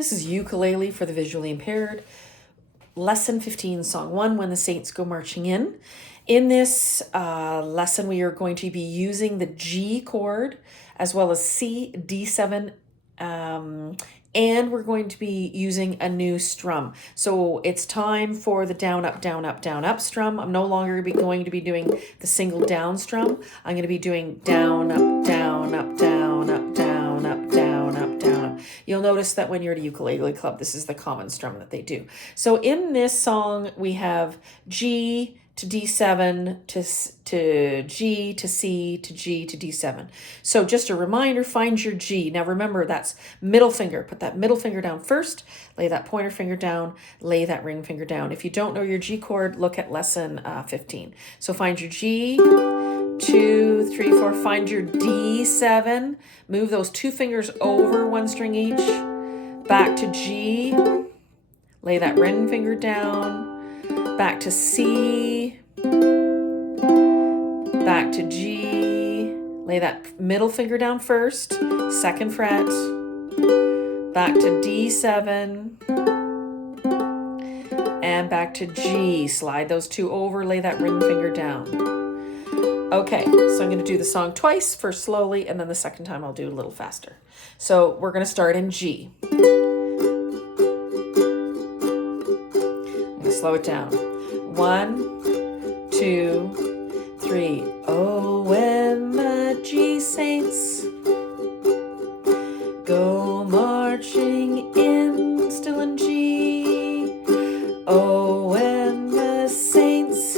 This is Ukulele for the Visually Impaired, Lesson 15, Song 1, When the Saints Go Marching In. In this lesson, we are going to be using the G chord as well as C, D7, and we're going to be using a new strum. So it's time for the down, up, down, up, down, up strum. I'm no longer going to be doing the single down strum. I'm going to be doing down, up, down, up, down, up, down, up, down, up, down, up. You'll notice that when you're at a ukulele club, this is the common strum that they do. So in this song, we have G to D7 to G to C to G to D7. So just a reminder, find your G. Now remember, that's middle finger. Put that middle finger down first, lay that pointer finger down, lay that ring finger down. If you don't know your G chord, look at lesson 15. So find your G, 2, 3, 4, find your D7, move those two fingers over one string each, back to G, lay that ring finger down, back to C, back to G, lay that middle finger down first, second fret, back to D7, and back to G. Slide those two over, lay that ring finger down. Okay, so I'm going to do the song twice, first slowly, and then the second time I'll do a little faster. So we're going to start in G. I'm going to slow it down. 1, 2, 3. Oh, when the G Saints go marching in, still in G. Oh, when the Saints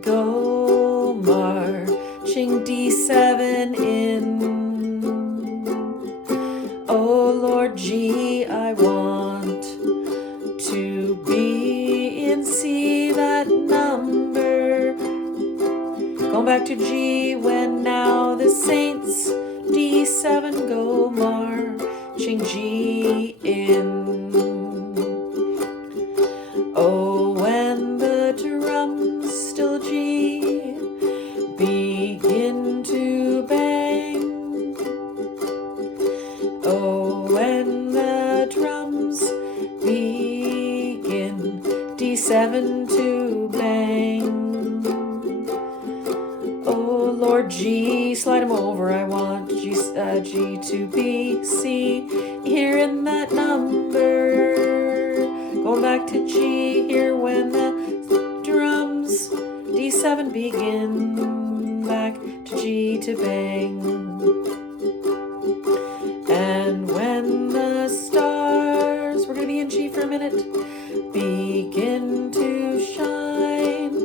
go marching D7 in. Oh, Lord G, I want to be in C, that number. Going back to G when now the Saints D7 go marching G in. Oh, when the drums still G begin to bang. Oh, when the drums begin D7 to bang. Oh, Lord G, slide them over. I want G to be C here in that number. Going back to G here when the drums D7 begin. Back to G to bang. And when the stars, we're going to be in G for a minute, begin to shine.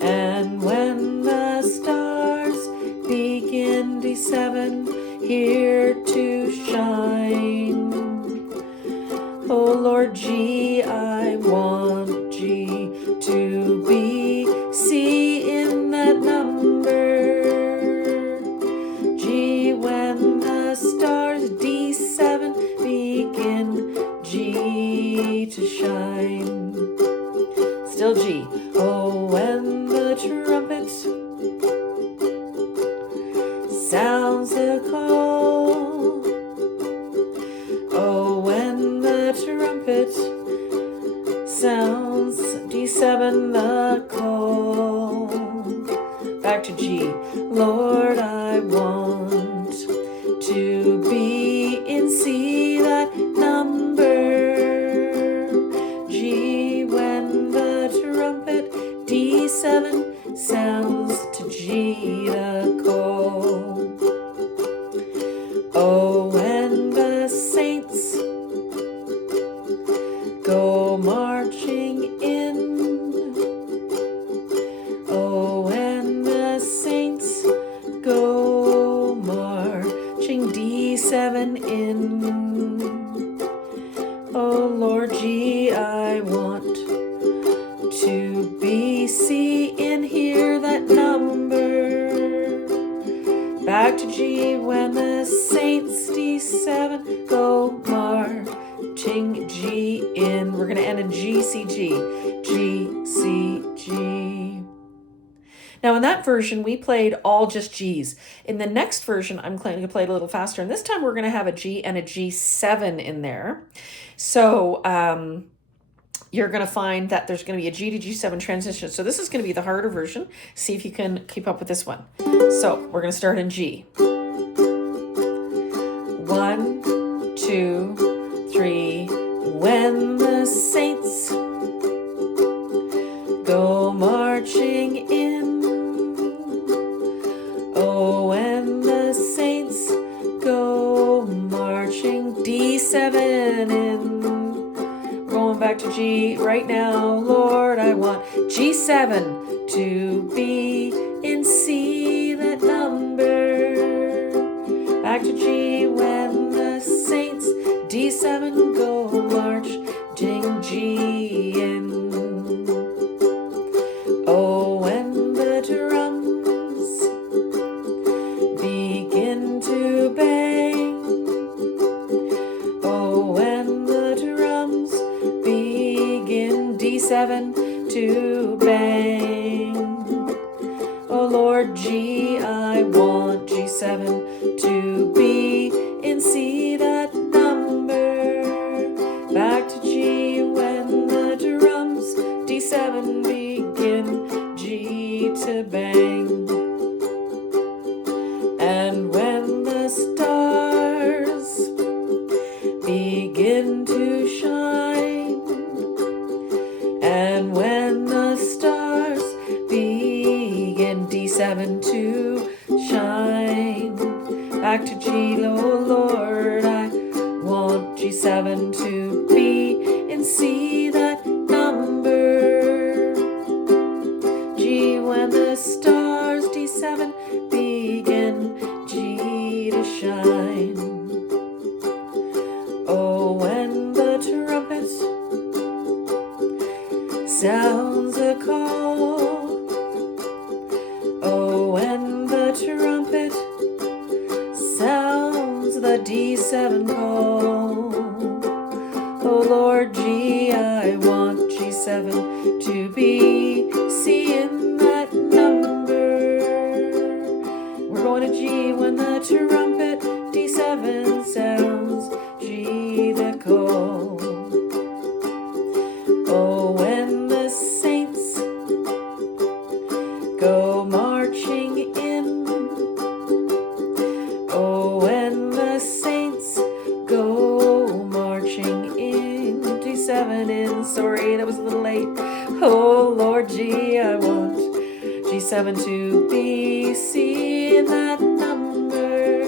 And when the stars begin D7 here to shine. Oh, Lord G, I want G to be C in that number. G when the stars D7 begin G to shine. Still G. Oh, when the trumpet sounds the call. Oh, when the trumpet sounds D7 the call. Back to G. Lord, I want to be in C, that number. G when the trumpet D7 sounds to G the call. Oh, when the saints go marching in. Oh, when the saints go marching D7 in. Oh, Lord G, I want to be C in here, that number. Back to G when the saints D7 go marching G in. We're going to end in G, C, G, G, C, G. Now in that version, we played all just Gs. In the next version, I'm going to play it a little faster. And this time we're going to have a G and a G7 in there. So you're going to find that there's going to be a G to G7 transition. So this is going to be the harder version. See if you can keep up with this one. So we're going to start in G. 1, 2, 3. When the saints go marching in. Oh, when the saints go marching. D7 in. Going back to G right now. Lord, I want G7 to be in C, that number. Back to G when the saints. D7 go marching G in. Oh, when the drums begin to bang. Oh, when the drums begin D7 to bang. Oh Lord, G, I want G7 to be in C, that number. Back to G when the drums D7 begin G to bang. And when the stars begin to shine. And when the stars begin D7 to shine. Back to G, oh Lord, I want G7 to be in C, that number. G when the stars D7 begin G to shine. Oh, when the trumpet sounds a call. Oh, when the trumpet sounds the D7 call. Oh Lord, G, I want G7 to be C in that number. We're going to G when the trumpet D7 sounds G the call. Oh, when the saints go marching in. Oh, when the saints go marching in. D7 in. Sorry, that was a little late. Oh Lord, G, I want G7 to be C in that number.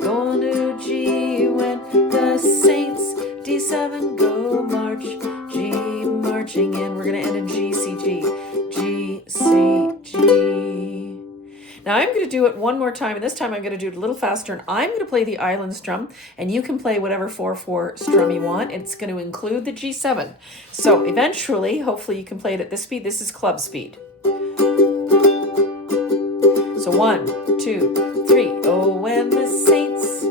Going to G when the saints D7 go march. G marching in. We're going to end in G, C, G. G, C, G. Now I'm going to do it one more time, and this time I'm going to do it a little faster, and I'm going to play the island strum, and you can play whatever 4/4 strum you want. It's going to include the G7. So eventually, hopefully you can play it at this speed. This is club speed. So 1, 2, 3. Oh, when the saints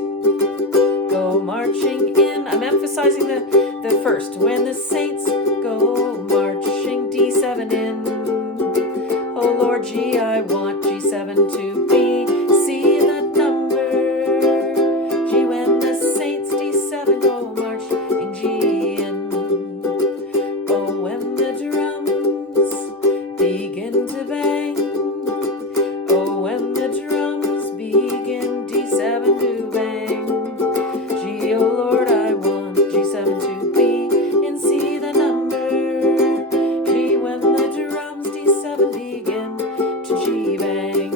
go marching in. I'm emphasizing the first. When the saints go marching D7 in. Oh Lord, G, I want G7 to be C in that number. G when the saints D7 go marching G in. Oh, when the drums begin to bang. Oh, when the drums begin D7 to bang. G, oh Lord, I want G7 to be in C the number. G when the drums D7 begin to G bang.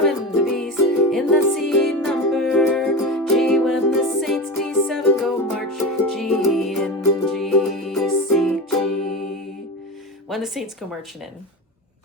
D7, the B's in the C number. G when the Saints D7 go march. G in G, C, G. When the Saints go marching in.